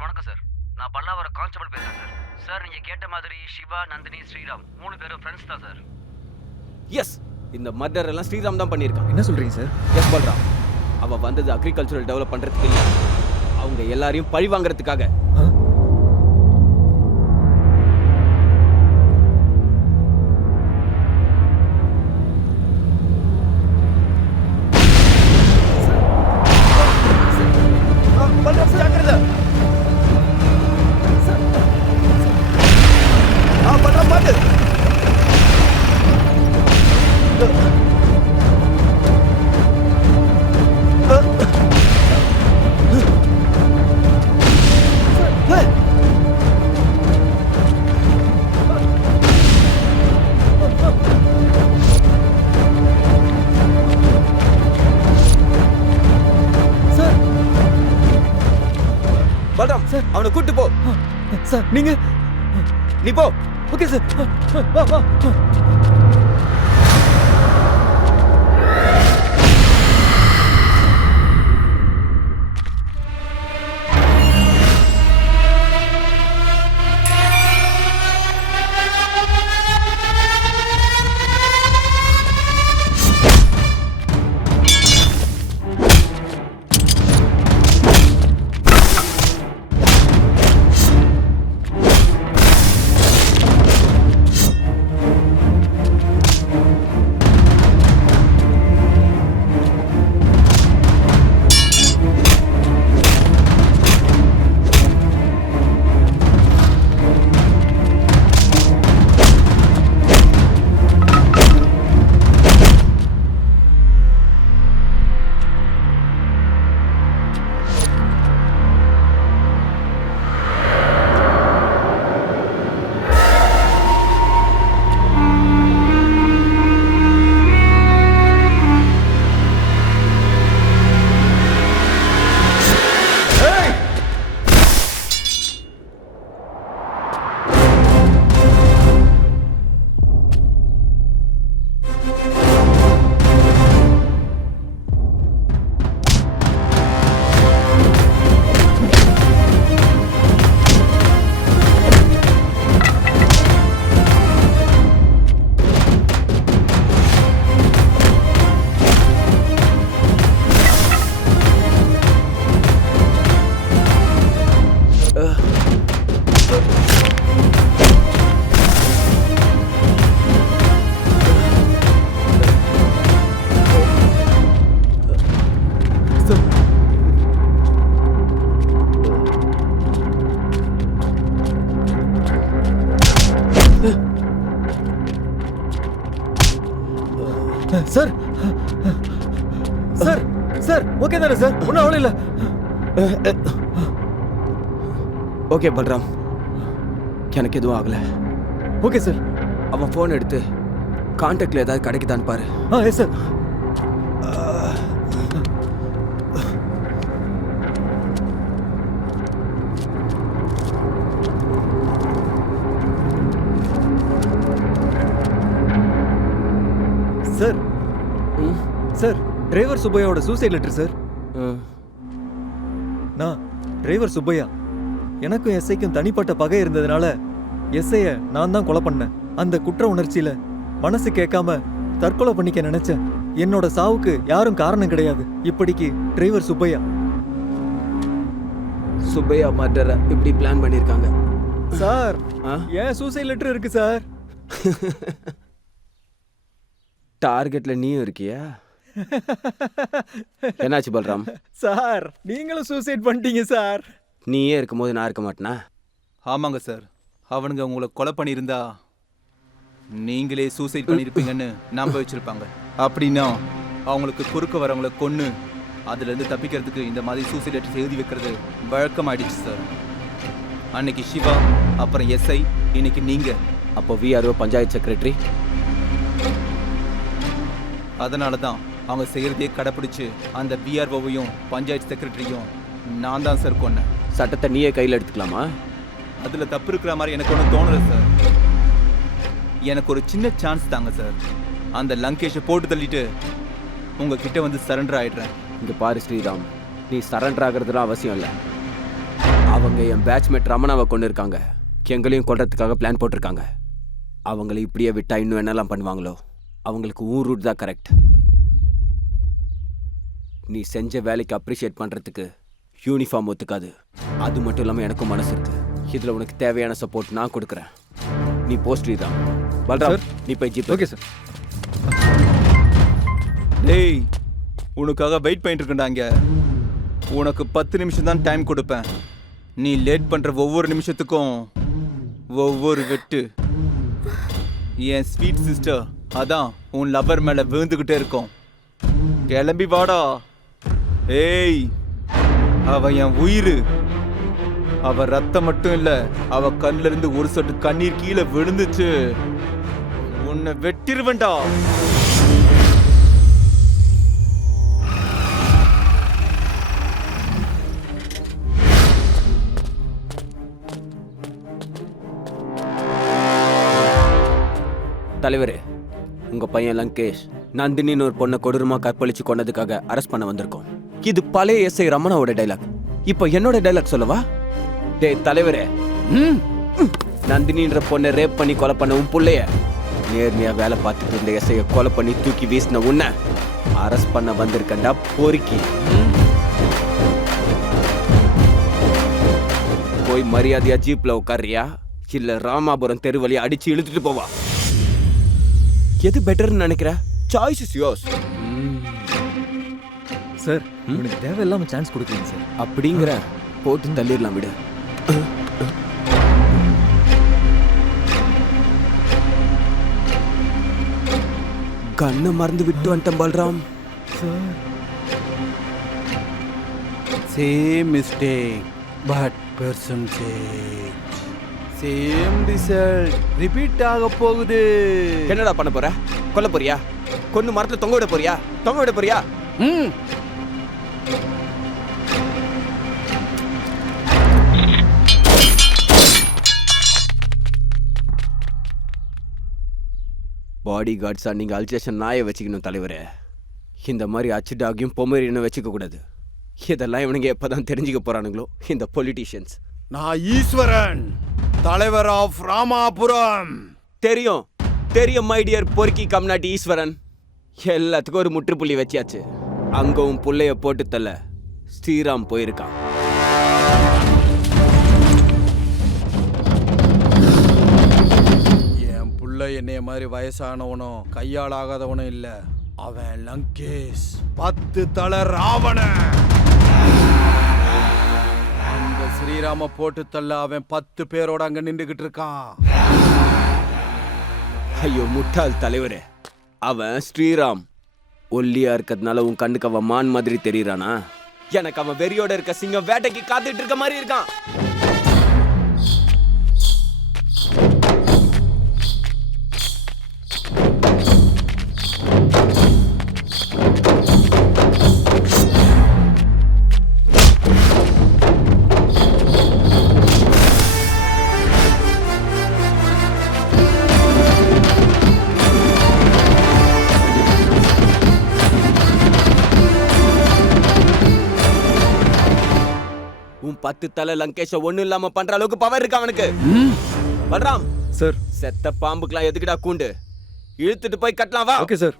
Sir வணக்கம் sir. நான் Pallavaram constable பேசுறேன் சார். சார் நீங்க கேட்ட மாதிரி சிவா, நந்தினி, ஸ்ரீராம் 3 பேரும் ஃப்ரெண்ட்ஸ் தான் சார். எஸ், இந்த மர்டர் எல்லாம் ஸ்ரீராம் தான் பண்ணியிருக்கான். என்ன சொல்றீங்க சார்? எஸ் பல்ராம். அவ வந்தது அக்ரிகல்ச்சரல் டெவலப் பண்றதுக்கு இல்லை, அவங்க எல்லாரையும் பழி வாங்குறதுக்காக. பல்ராம் சார், அவனை கூட்டு போ. சார் நீங்க நீ போ. Okay sir. வா வா. சார் சார் சார் ஓகே தானே சார்? ஒன்றும் அவ்வளோ இல்லை. ஓகே பல்ராம், எனக்கு எதுவும் ஆகல. Okay sir. அவன் ஃபோன் எடுத்து கான்டாக்ட்ல ஏதாவது கிடைக்குதான்னு பாரு. Yes sir. Sir sir, driver சுப்பையாவோட சூசைட் லெட்டர் சார். நான் டிரைவர் சுப்பையா, எனக்கும் எஸ்ஐக்கும் தனிப்பட்ட பகை இருந்ததுனால எஸ்ஐய நான் தான் கொலை பண்ணேன். அந்த குற்ற உணர்ச்சியில மனசு கேட்காம தற்கொலை பண்ணிக்க நினைச்சேன். என்னோட சாவுக்கு யாரும் காரணம் கிடையாது. இப்படிக்கு டிரைவர் சுப்பையா. சுப்பையா மர்டரை இப்படி பிளான் பண்ணியிருக்காங்க சார். ஏன் சூசைட் லெட்டர் இருக்கு சார்? டார்கெட்ல நீயும் இருக்கியா? என்னாச்சு பல்ராம்? சார் நீங்களும் சூசைட் பண்ணிட்டீங்க சார். நீயே இருக்கும்போது நான் இருக்க மாட்டேனா? ஆமாங்க சார், அவனுங்க உங்களை கொலை பண்ணியிருந்தா நீங்களே சூசைட் பண்ணியிருப்பீங்கன்னு நம்ப வச்சிருப்பாங்க. அப்படின்னா அவங்களுக்கு குறுக்க வரவங்களை கொன்று அதுலேருந்து தப்பிக்கிறதுக்கு இந்த மாதிரி சூசைட் லெட்டர்ஸ் எழுதி வைக்கிறது வழக்கமாயிடுச்சு சார். அன்னைக்கு சிவா, அப்புறம் எஸ்ஐ, இன்னைக்கு நீங்க. அப்போ விஆர்ஓ பஞ்சாயத்து செக்ரட்டரி. அதனால தான் அவங்க செய்கிறதையே கடைப்பிடிச்சு அந்த பிஆர்ஓவையும் பஞ்சாயத்து செக்ரட்டரியும் நான் தான் சார் கொன்னேன். சட்டத்தை நீயே கையில் எடுத்துக்கலாமா? அதில் தப்பு இருக்கிற மாதிரி எனக்கு ஒன்றும் தோணலை சார். எனக்கு ஒரு சின்ன சான்ஸ் தாங்க சார். அந்த லங்கேஷை போட்டு தள்ளிட்டு உங்ககிட்ட வந்து சரண்டர் ஆயிடுறேன். இங்கே பாரு ஸ்ரீராம், நீ சரண்டர் ஆகிறதுலாம் அவசியம் இல்லை. அவங்க என் பேட்ச்மேட் ரமணாவை கொண்டு இருக்காங்க. எங்களையும் கொல்றதுக்காக பிளான் போட்டிருக்காங்க. அவங்களை இப்படியே விட்டா இன்னும் என்னெல்லாம் பண்ணுவாங்களோ. அவங்களுக்கு ஊர் ரூட் தான் கரெக்ட். நீ செஞ்ச வேலைக்கு அப்ரிஷியேட் பண்றதுக்கு யூனிஃபார்ம் ஒத்துக்காது. அது மட்டும் இல்லாமல் எனக்கும் மனசு இருக்கு. இதுல உனக்கு தேவையான சப்போர்ட் நான் கொடுக்குறேன். நீ போஸ்ட் தான். பல்ராம், நீ போய் ஜீப். Okay sir. டேய், உனக்காக வெயிட் பண்ணிட்டு இருக்கேன்டாங்க. உனக்கு 10 நிமிஷம் தான் டைம் கொடுப்பேன். நீ லேட் பண்ற ஒவ்வொரு நிமிஷத்துக்கும் ஒவ்வொரு வெட்டு என் ஸ்வீட் சிஸ்டர் அதான் உன் லவர் மேல விழுந்துகிட்டே இருக்கும். கிளம்பி வாடா. ஏய், அவ என் உயிர். அவ ரத்தம் மட்டும் இல்ல, அவ கண்ணுல இருந்து ஒரு சொட்டு கண்ணீர் கீழே விழுந்துச்சு. உன்னை வெட்டிருவேண்டா. தலைவரே, உங்க பையன் லங்கேஷ் நந்தினின்னு ஒரு பொண்ணை கொடூரமா கற்பழிச்சு கொண்டதுக்காக அரெஸ்ட் பண்ண வந்திருக்கோம். இது பழைய எஸ்ஐ ரமணாவோட டைலாக். இப்போ என்னோட டைலாக் சொல்லவா? டேய் தலைவரே, நந்தினின்ற பொண்ணை ரேப் பண்ணி கொலை பண்ண உன் புள்ளைய நேர்மையா வேலை பார்த்துட்டு இருந்த எஸ்ஐய கொலை பண்ணி தூக்கி வீசின உன்னை அரெஸ்ட் பண்ண வந்திருக்கண்டா பொறுக்கி. போய் மரியாதையா ஜீப்ல உட்காரியா இல்ல ராமாபுரம் தெரு வழியா அடிச்சு இழுத்துட்டு போவா? எது பெட்டர்னு நினைக்கிற? Choice is yours. சார், உனக்கு தேவையில்லாம சான்ஸ் கொடுக்கலங்க சார். அப்படிங்கிற போட்டு தள்ளிடலாம் விடு. கண்ணை மறந்து விட்டு வந்துட்டேன் Balram. Sir, same mistake but percentage. Same result repeat ஆக போகுது. என்னடா பண்ண போற? கொல்ல போறியா? கொன்னு மரத்துல தொங்க விட போறியா? தொங்க விட போறியா? பாடி கார்ட்ஸா நீங்க அல்சேஷன் நாயை வச்சுக்கணும் தலைவரே. இந்த மாதிரி அச்சுடாகியும் பொம்மரின்னு வச்சுக்க கூடாது. இதெல்லாம் இவனுங்க எப்பதான் தெரிஞ்சுக்க போறானுங்களோ இந்த பொலிட்டீஷியன்ஸ். நான் ஈஸ்வரன், தலைவர் ஆஃப் ராமாபுரம். தெரியும் தெரியும் மை டியர் பொறுக்கி கம்நாட்டி ஈஸ்வரன். எல்லாத்துக்கும் ஒரு முற்றுப்புள்ளி வச்சியாச்சு. அங்க உன் புள்ளைய போட்டு தள்ள ஸ்ரீராம் போயிருக்கான். என் புள்ள என்னைய மாதிரி வயசானவனும் கையால் ஆகாதவனும் இல்ல. அவன் லங்கேஷ், 10 தலை ராவணன். அந்த ஸ்ரீராம போட்டு தள்ள அவன் 10 பேரோட அங்க நின்றுகிட்டு இருக்கான். ஐயோ முட்டாள் தலைவரே, அவன் ஸ்ரீராம். ஒல்லியா இருக்கிறதுனால உன் கண்ணுக்கு அவன் மான் மாதிரி தெரியறானா? எனக்கு அவன் வெறியோட இருக்க சிங்கம் வேட்டைக்கு காத்துட்டு இருக்க மாதிரி இருக்கான். உன் 10 தலை லங்கேஷ ஒண்ணும் இல்லாம பண்ற அளவுக்கு பவர் இருக்கு அவனுக்கு. பல்ராம் சார். செத்த பாம்புக்கெல்லாம் எதுக்குடா கூண்டு? இழுத்துட்டு போய் கட்டலாம் வா. Okay sir.